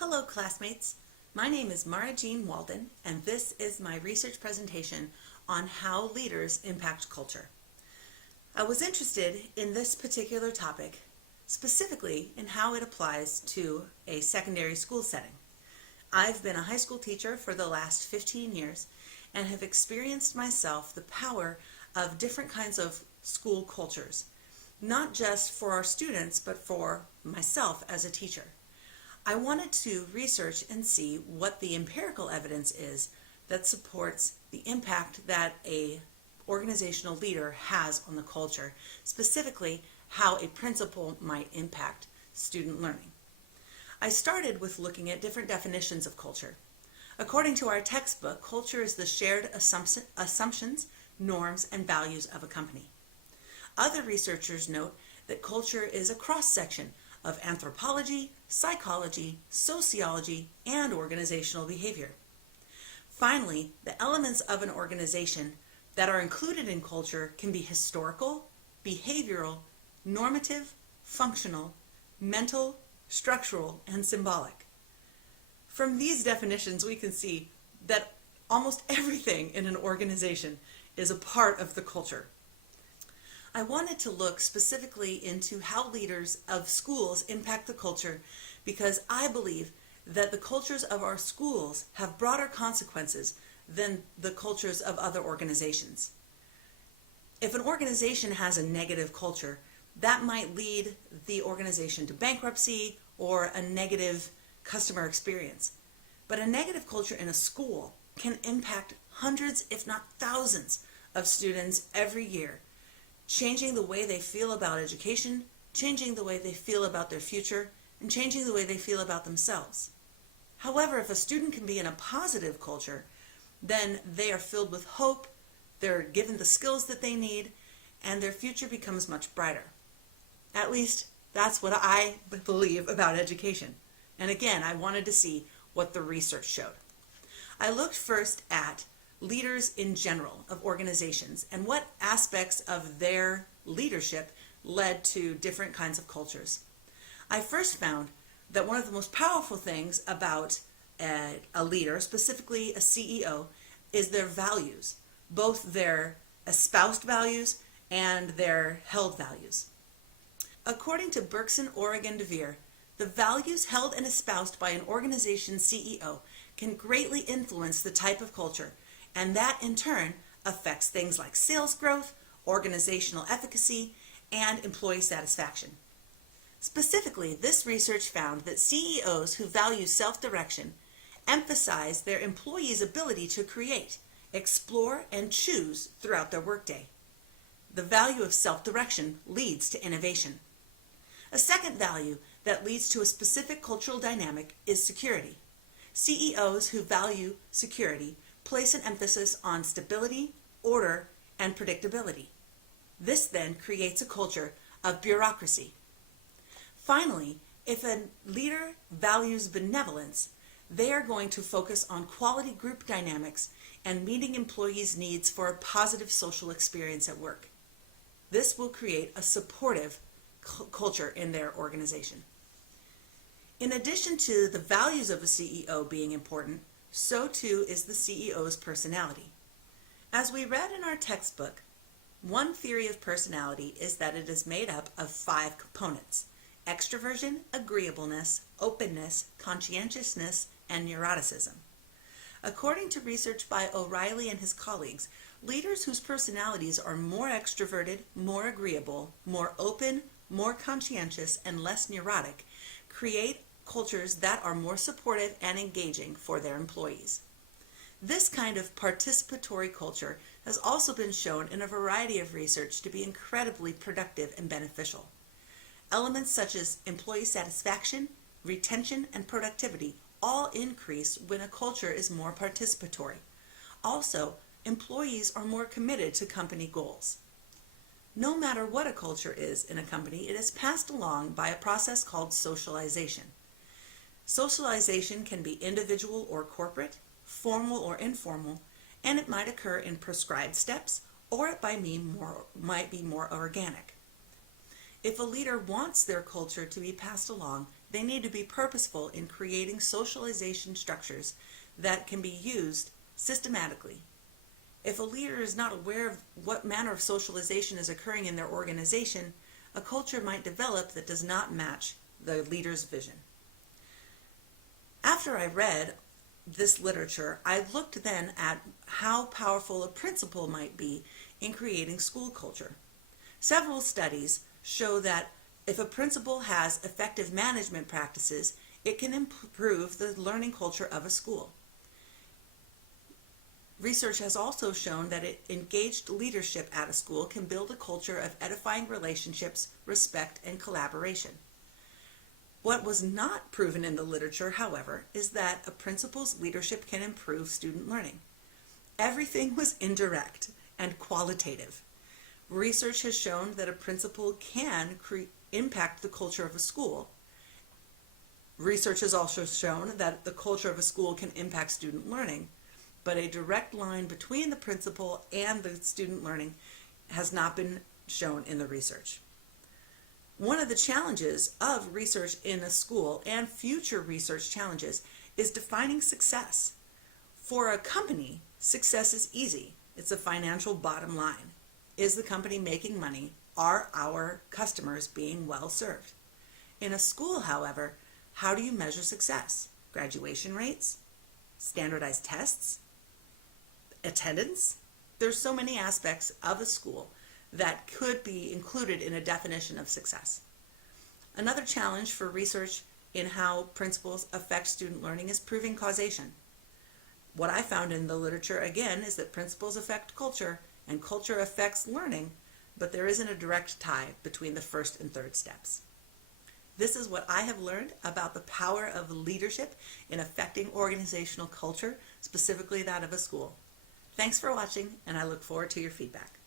Hello classmates, my name is Mara Jean Walden and this is my research presentation on how leaders impact culture. I was interested in this particular topic, specifically in how it applies to a secondary school setting. I've been a high school teacher for the last 15 years and have experienced myself the power of different kinds of school cultures, not just for our students but for myself as a teacher. I wanted to research and see what the empirical evidence is that supports the impact that a organizational leader has on the culture, specifically how a principal might impact student learning. I started with looking at different definitions of culture. According to our textbook, culture is the shared assumptions, norms, and values of a company. Other researchers note that culture is a cross-section of anthropology, psychology, sociology, and organizational behavior. Finally, the elements of an organization that are included in culture can be historical, behavioral, normative, functional, mental, structural, and symbolic. From these definitions, we can see that almost everything in an organization is a part of the culture. I wanted to look specifically into how leaders of schools impact the culture because I believe that the cultures of our schools have broader consequences than the cultures of other organizations. If an organization has a negative culture, that might lead the organization to bankruptcy or a negative customer experience. But a negative culture in a school can impact hundreds, if not thousands, of students every year, changing the way they feel about education, changing the way they feel about their future, and changing the way they feel about themselves. However, if a student can be in a positive culture, then they are filled with hope, they're given the skills that they need, and their future becomes much brighter. At least, that's what I believe about education. And again, I wanted to see what the research showed. I looked first at leaders in general of organizations and what aspects of their leadership led to different kinds of cultures. I first found that one of the most powerful things about a leader, specifically a CEO, is their values, both their espoused values and their held values. According to Berkson, Oregon DeVere, the values held and espoused by an organization's CEO can greatly influence the type of culture, and that in turn affects things like sales growth, organizational efficacy, and employee satisfaction. Specifically, this research found that CEOs who value self-direction emphasize their employees' ability to create, explore, and choose throughout their workday. The value of self-direction leads to innovation. A second value that leads to a specific cultural dynamic is security. CEOs who value security place an emphasis on stability, order, and predictability. This then creates a culture of bureaucracy. Finally, if a leader values benevolence, they are going to focus on quality group dynamics and meeting employees' needs for a positive social experience at work. This will create a supportive culture in their organization. In addition to the values of a CEO being important, so too is the CEO's personality. As we read in our textbook, one theory of personality is that it is made up of 5 components: extroversion, agreeableness, openness, conscientiousness, and neuroticism. According to research by O'Reilly and his colleagues, leaders whose personalities are more extroverted, more agreeable, more open, more conscientious, and less neurotic create cultures that are more supportive and engaging for their employees. This kind of participatory culture has also been shown in a variety of research to be incredibly productive and beneficial. Elements such as employee satisfaction, retention, and productivity all increase when a culture is more participatory. Also, employees are more committed to company goals. No matter what a culture is in a company, it is passed along by a process called socialization. Socialization can be individual or corporate, formal or informal, and it might occur in prescribed steps, or it might be more organic. If a leader wants their culture to be passed along, They need to be purposeful in creating socialization structures that can be used systematically. If a leader is not aware of what manner of socialization is occurring in their organization, a culture might develop that does not match the leader's vision. After I read this literature, I looked then at how powerful a principle might be in creating school culture. Several studies show that if a principal has effective management practices, it can improve the learning culture of a school. Research has also shown that engaged leadership at a school can build a culture of edifying relationships, respect, and collaboration. What was not proven in the literature, however, is that a principal's leadership can improve student learning. Everything was indirect and qualitative. Research has shown that a principal can impact the culture of a school. Research has also shown that the culture of a school can impact student learning, but a direct line between the principal and the student learning has not been shown in the research. One of the challenges of research in a school and future research challenges is defining success. For a company, success is easy. It's a financial bottom line. Is the company making money? Are our customers being well served? In a school, however, how do you measure success? Graduation rates? Standardized tests? Attendance? There's so many aspects of a school that could be included in a definition of success. Another challenge for research in how principles affect student learning is proving causation. What I found in the literature, again, is that principles affect culture and culture affects learning, but there isn't a direct tie between the first and third steps. This is what I have learned about the power of leadership in affecting organizational culture, specifically that of a school. Thanks for watching, and I look forward to your feedback.